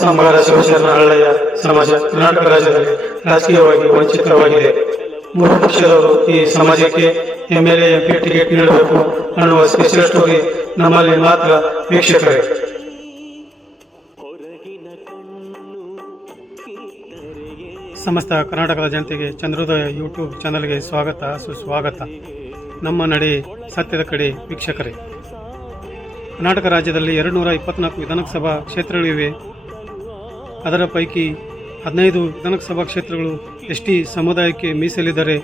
ಸಮಗಾರ ಶಿವಶರಣ ಹಳ್ಳೆಯ ಸಮಾಜ ಕರ್ನಾಟಕ ರಾಜ್ಯದಲ್ಲಿ ರಾಜಕೀಯವಾಗಿ ವಂಚಿತವಾಗಿದೆ. ಮೂರು ಪಕ್ಷದವರು ಈ ಸಮಾಜಕ್ಕೆ M L A MP ticket ನೀಡಬೇಕು ಅನ್ನುವ ಸ್ಪೆಷಲ್ ಸ್ಟೋರಿ ನಮ್ಮಲ್ಲಿ ಮಾತ್ರ ವೀಕ್ಷಕರೇ. ಸಮಸ್ತ ಕರ್ನಾಟಕದ ಜನತೆಗೆ ಚಂದ್ರೋದಯ ಯೂಟ್ಯೂಬ್ ಚಾನಲ್ಗೆ ಸ್ವಾಗತ, ಸುಸ್ವಾಗತ. ನಮ್ಮ ನಡೆ ಸತ್ಯದ ಕಡೆ ವೀಕ್ಷಕರೇ. ಕರ್ನಾಟಕ ರಾಜ್ಯದಲ್ಲಿ ಎರಡು ನೂರ ಇಪ್ಪತ್ನಾಲ್ಕು ವಿಧಾನಸಭಾ ಕ್ಷೇತ್ರಗಳಿವೆ. ಅದರ ಪೈಕಿ ಹದಿನೈದು ವಿಧಾನಸಭಾ ಕ್ಷೇತ್ರಗಳು ಎಸ್ ಟಿ ಸಮುದಾಯಕ್ಕೆ ಮೀಸಲಿದ್ದರೆ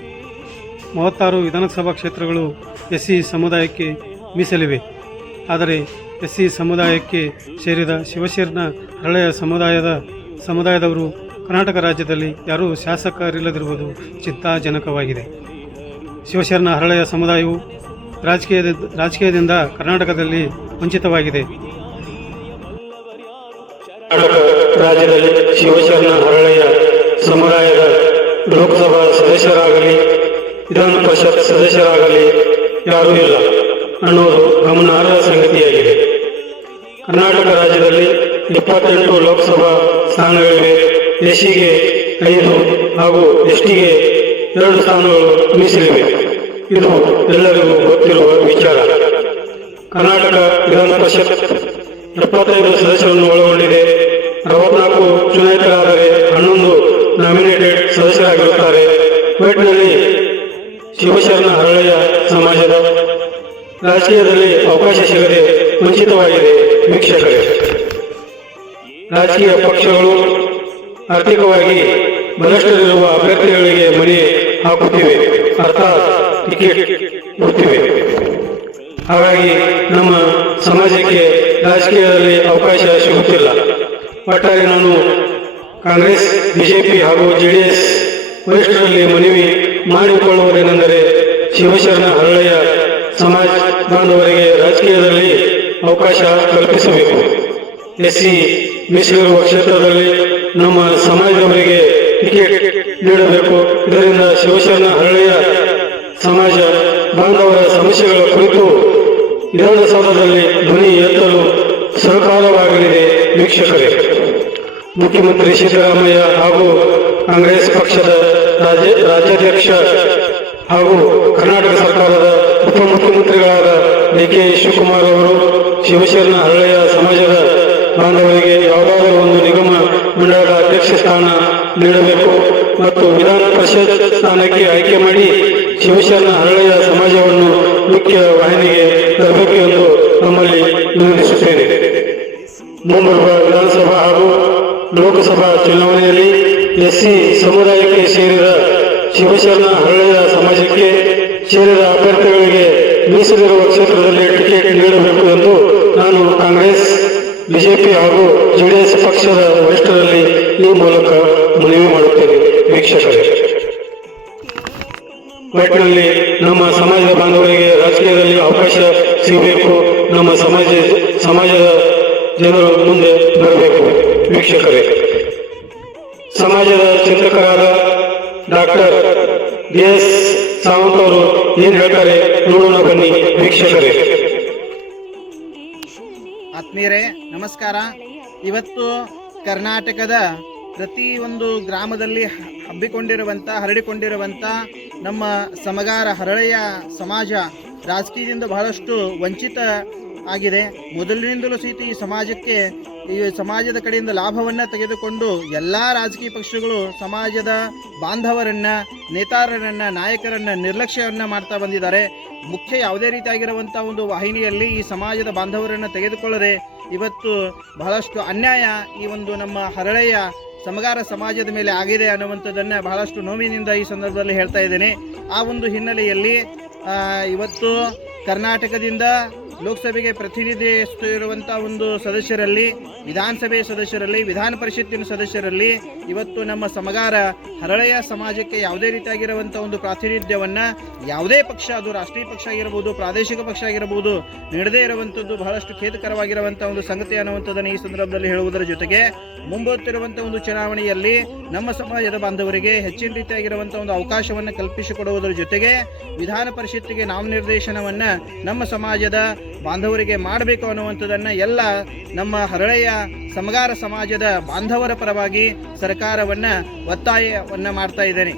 ಮೂವತ್ತಾರು ವಿಧಾನಸಭಾ ಕ್ಷೇತ್ರಗಳು ಎಸ್ ಸಿ ಸಮುದಾಯಕ್ಕೆ ಮೀಸಲಿವೆ. ಆದರೆ ಎಸ್ ಸಿ ಸಮುದಾಯಕ್ಕೆ ಸೇರಿದ ಶಿವಶೇರ್ನ ಹಳೆಯ ಸಮುದಾಯದ ಸಮುದಾಯದವರು ಕರ್ನಾಟಕ ರಾಜ್ಯದಲ್ಲಿ ಯಾರೂ ಶಾಸಕರಿಲ್ಲದಿರುವುದು ಚಿಂತಾಜನಕವಾಗಿದೆ. ಶಿವಶರಣ ಹರಳೆಯ ಸಮುದಾಯವು ರಾಜಕೀಯದ ರಾಜಕೀಯದಿಂದ ಕರ್ನಾಟಕದಲ್ಲಿ ವಂಚಿತವಾಗಿದೆ. ರಾಜ್ಯದಲ್ಲಿ ಶಿವಶರಣ ಹೊರಳೆಯ ಸಮುದಾಯದ ಲೋಕಸಭಾ ಸದಸ್ಯರಾಗಲಿ, ವಿಧಾನ ಪರಿಷತ್ ಸದಸ್ಯರಾಗಲಿ ಯಾರೂ ಇಲ್ಲ. ಅನ್ನೋದು ಗಮನಾರ್ಹ ಸಂಗತಿಯಾಗಿದೆ. ಕರ್ನಾಟಕ ರಾಜ್ಯದಲ್ಲಿ ಇಪ್ಪತ್ತೆಂಟು ಲೋಕಸಭಾ ಸ್ಥಾನಗಳಿವೆ. ಎಸ್ಸಿಗೆ ಐದು ಹಾಗೂ ಎಸ್ಟಿಗೆ ಎರಡು ಸ್ಥಾನಗಳು ಮೀಸಲಿವೆ. ಇದು ಎಲ್ಲರಿಗೂ ಗೊತ್ತಿರುವ ವಿಚಾರ. ಕರ್ನಾಟಕ ವಿಧಾನ ಪರಿಷತ್ ಎಪ್ಪತ್ತೈದು ಸದಸ್ಯರನ್ನು ಒಳಗೊಂಡಿದೆ. ಅರವತ್ನಾಲ್ಕು ಚುನಾಯಿತರಾದರೆ ಹನ್ನೊಂದು ನಾಮಿನೇಟೆಡ್ ಸದಸ್ಯರಾಗಿರುತ್ತಾರೆ. ಒಟ್ಟಿನಲ್ಲಿ ಶಿವಶರಣ ಹರಳೆಯ ಸಮಾಜದ ರಾಜಕೀಯದಲ್ಲಿ ಅವಕಾಶ ಸಿಗದೆ ವಂಚಿತವಾಗಿದೆ ವೀಕ್ಷಕರೇ. ರಾಜಕೀಯ ಪಕ್ಷಗಳು ಆರ್ಥಿಕವಾಗಿ ಬಲಿಷ್ಠರಿರುವ ಅಭ್ಯರ್ಥಿಗಳಿಗೆ ಮನೆ ಹಾಕುತ್ತಿವೆ ಕೊಡ್ತಿವೆ ಹಾಗಾಗಿ ನಮ್ಮ ಸಮಾಜಕ್ಕೆ ರಾಜಕೀಯದಲ್ಲಿ ಅವಕಾಶ ಸಿಗುತ್ತಿಲ್ಲ. ಒಟ್ಟಾರೆ ನಾನು ಕಾಂಗ್ರೆಸ್, ಬಿಜೆಪಿ ಹಾಗೂ ಜೆಡಿಎಸ್ ವರಿಷ್ಠರಲ್ಲಿ ಮನವಿ ಮಾಡಿಕೊಳ್ಳುವುದೇನೆಂದರೆ ಶಿವಶರಣ ಹರಳೆಯ ಸಮಾಜ ಬಾಂಧವರಿಗೆ ರಾಜಕೀಯದಲ್ಲಿ ಅವಕಾಶ ಕಲ್ಪಿಸಬೇಕು. ಎಸ್ಸಿ ಮೀಸಲಿರುವ ಕ್ಷೇತ್ರದಲ್ಲಿ ನಮ್ಮ ಸಮಾಜದವರಿಗೆ ಟಿಕೆಟ್ ನೀಡಬೇಕು. ಇದರಿಂದ ಶಿವಶರಣ ಹಳ್ಳಿಯ ಸಮಾಜ ಬಾಂಧವರ ಸಮಸ್ಯೆಗಳ ಕುರಿತು ವಿಧಾನಸೌಧದಲ್ಲಿ ಧ್ವನಿ ಎತ್ತಲು ಸಹಕಾರವಾಗಲಿದೆ ವೀಕ್ಷಕರೇ. ಮುಖ್ಯಮಂತ್ರಿ ಸಿದ್ದರಾಮಯ್ಯ ಹಾಗೂ ಕಾಂಗ್ರೆಸ್ ಪಕ್ಷದ ರಾಜ್ಯ ರಾಜ್ಯಾಧ್ಯಕ್ಷ ಹಾಗೂ ಕರ್ನಾಟಕ ಸರ್ಕಾರದ ಉಪಮುಖ್ಯಮಂತ್ರಿಗಳಾದ ಡಿ ಕೆ ಶಿವಕುಮಾರ್ ಅವರು ಶಿವಶರಣ ಹಳ್ಳಿಯ ಸಮಾಜದ ಬಾಂಧವರಿಗೆ ಯಾವುದಾದರೂ ಒಂದು ನಿಗಮ ಮಂಡಳದ ಅಧ್ಯಕ್ಷ ಸ್ಥಾನ ನೀಡಬೇಕು ಮತ್ತು ವಿಧಾನ ಪರಿಷತ್ ಸ್ಥಾನಕ್ಕೆ ಆಯ್ಕೆ ಮಾಡಿ ಶಿವಶರಣ ಹರಳೆಯ ಸಮಾಜವನ್ನು ಮುಖ್ಯ ವಾಹಿನಿಗೆ ತರಬೇಕು ಎಂದು ನಮ್ಮಲ್ಲಿ ವಿನಂತಿಸುತ್ತೇನೆ. ಮುಂಬರುವ ವಿಧಾನಸಭಾ ಹಾಗೂ ಲೋಕಸಭಾ ಚುನಾವಣೆಯಲ್ಲಿ ಎಸ್ಸಿ ಸಮುದಾಯಕ್ಕೆ ಸೇರಿದ ಶಿವಶರಣ ಹರಳೆಯ ಸಮಾಜಕ್ಕೆ ಸೇರಿದ ಅಭ್ಯರ್ಥಿಗಳಿಗೆ ಮೀಸಲಿರುವ ಕ್ಷೇತ್ರದಲ್ಲಿ ಟಿಕೆಟ್ ನೀಡಬೇಕು ಎಂದು ನಾನು ಕಾಂಗ್ರೆಸ್, ಬಿಜೆಪಿ ಹಾಗೂ ಜೆಡಿಎಸ್ ಪಕ್ಷದ ವರಿಷ್ಠರಲ್ಲಿ ಈ ಮೂಲಕ ಮನವಿ ಮಾಡುತ್ತೇನೆ. ವೀಕ್ಷಕರೇ. ಒಟ್ಟಿನಲ್ಲಿ ನಮ್ಮ ಸಮಾಜದ ಬಾಂಧವರಿಗೆ ರಾಜಕೀಯದಲ್ಲಿ ಅವಕಾಶ ಸಿಗಬೇಕು. ನಮ್ಮ ಸಮಾಜ, ಸಮಾಜದ ಜನರು ಮುಂದೆ ಬರಬೇಕು. ವೀಕ್ಷಕರೇ, ಸಮಾಜದ ಚಿಂತಕರಾದ ಡಾಕ್ಟರ್ ಬಿ ಎಸ್ ಸಾವಂತ್ ಅವರು ಏನ್ ಹೇಳ್ತಾರೆ ನೋಡೋಣ ಬನ್ನಿ ವೀಕ್ಷಕರೇ. ಆತ್ಮೀಯರೇ, ನಮಸ್ಕಾರ. ಇವತ್ತು ಕರ್ನಾಟಕದ ಪ್ರತಿ ಒಂದು ಗ್ರಾಮದಲ್ಲಿ ಹಬ್ಬಿಕೊಂಡಿರುವಂಥ ಹರಡಿಕೊಂಡಿರುವಂಥ ನಮ್ಮ ಸಮಗಾರ ಹರಳೆಯ ಸಮಾಜ ರಾಜಕೀಯದಿಂದ ಬಹಳಷ್ಟು ವಂಚಿತ ಆಗಿದೆ. ಮೊದಲಿನಿಂದಲೂ ಸಹಿತ ಈ ಸಮಾಜಕ್ಕೆ, ಈ ಸಮಾಜದ ಕಡೆಯಿಂದ ಲಾಭವನ್ನು ತೆಗೆದುಕೊಂಡು ಎಲ್ಲ ರಾಜಕೀಯ ಪಕ್ಷಗಳು ಸಮಾಜದ ಬಾಂಧವರನ್ನು, ನೇತಾರರನ್ನ, ನಾಯಕರನ್ನ ನಿರ್ಲಕ್ಷ್ಯವನ್ನ ಮಾಡ್ತಾ ಬಂದಿದ್ದಾರೆ. ಮುಖ್ಯ ಯಾವುದೇ ರೀತಿಯಾಗಿರುವಂಥ ಒಂದು ವಾಹಿನಿಯಲ್ಲಿ ಈ ಸಮಾಜದ ಬಾಂಧವರನ್ನು ತೆಗೆದುಕೊಳ್ಳದೆ ಇವತ್ತು ಬಹಳಷ್ಟು ಅನ್ಯಾಯ ಈ ಒಂದು ನಮ್ಮ ಹರಳೆಯ ಸಮಗಾರ ಸಮಾಜದ ಮೇಲೆ ಆಗಿದೆ ಅನ್ನುವಂಥದ್ದನ್ನು ಬಹಳಷ್ಟು ನೋವಿನಿಂದ ಈ ಸಂದರ್ಭದಲ್ಲಿ ಹೇಳ್ತಾ ಇದ್ದೇನೆ. ಆ ಒಂದು ಹಿನ್ನೆಲೆಯಲ್ಲಿ ಇವತ್ತು ಕರ್ನಾಟಕದಿಂದ ಲೋಕಸಭೆಗೆ ಪ್ರತಿನಿಧಿಸುತ್ತಿರುವಂಥ ಒಂದು ಸದಸ್ಯರಲ್ಲಿ, ವಿಧಾನಸಭೆ ಸದಸ್ಯರಲ್ಲಿ, ವಿಧಾನ ಪರಿಷತ್ತಿನ ಸದಸ್ಯರಲ್ಲಿ ಇವತ್ತು ನಮ್ಮ ಸಮಗಾರ ಹರಳೆಯ ಸಮಾಜಕ್ಕೆ ಯಾವುದೇ ರೀತಿಯಾಗಿರುವಂಥ ಒಂದು ಪ್ರಾತಿನಿಧ್ಯವನ್ನ ಯಾವುದೇ ಪಕ್ಷ, ಅದು ರಾಷ್ಟ್ರೀಯ ಪಕ್ಷ ಆಗಿರಬಹುದು ಪ್ರಾದೇಶಿಕ ಪಕ್ಷ ಆಗಿರಬಹುದು ನೀಡದೇ ಇರುವಂಥದ್ದು ಬಹಳಷ್ಟು ಖೇದಕರವಾಗಿರುವಂಥ ಒಂದು ಸಂಗತಿ ಅನ್ನುವಂಥದ್ದನ್ನು ಈ ಸಂದರ್ಭದಲ್ಲಿ ಹೇಳುವುದರ ಜೊತೆಗೆ ಮುಂಬರುತ್ತಿರುವಂಥ ಒಂದು ಚುನಾವಣೆಯಲ್ಲಿ ನಮ್ಮ ಸಮಾಜದ ಬಾಂಧವರಿಗೆ ಹೆಚ್ಚಿನ ರೀತಿಯಾಗಿರುವಂಥ ಒಂದು ಅವಕಾಶವನ್ನು ಕಲ್ಪಿಸಿಕೊಡುವುದರ ಜೊತೆಗೆ ವಿಧಾನ ಪರಿಷತ್ತಿಗೆ ನಾಮನಿರ್ದೇಶನವನ್ನು ನಮ್ಮ ಸಮಾಜದ ಬಾಂಧವರಿಗೆ ಮಾಡಬೇಕು ಅನ್ನುವಂಥದ್ದನ್ನು ಎಲ್ಲ ನಮ್ಮ ಹರಳೆಯ ಸಮಗಾರ ಸಮಾಜದ ಬಾಂಧವರ ಪರವಾಗಿ ಸರ್ಕಾರವನ್ನ ಒತ್ತಾಯವನ್ನ ಮಾಡ್ತಾ ಇದ್ದೇನೆ.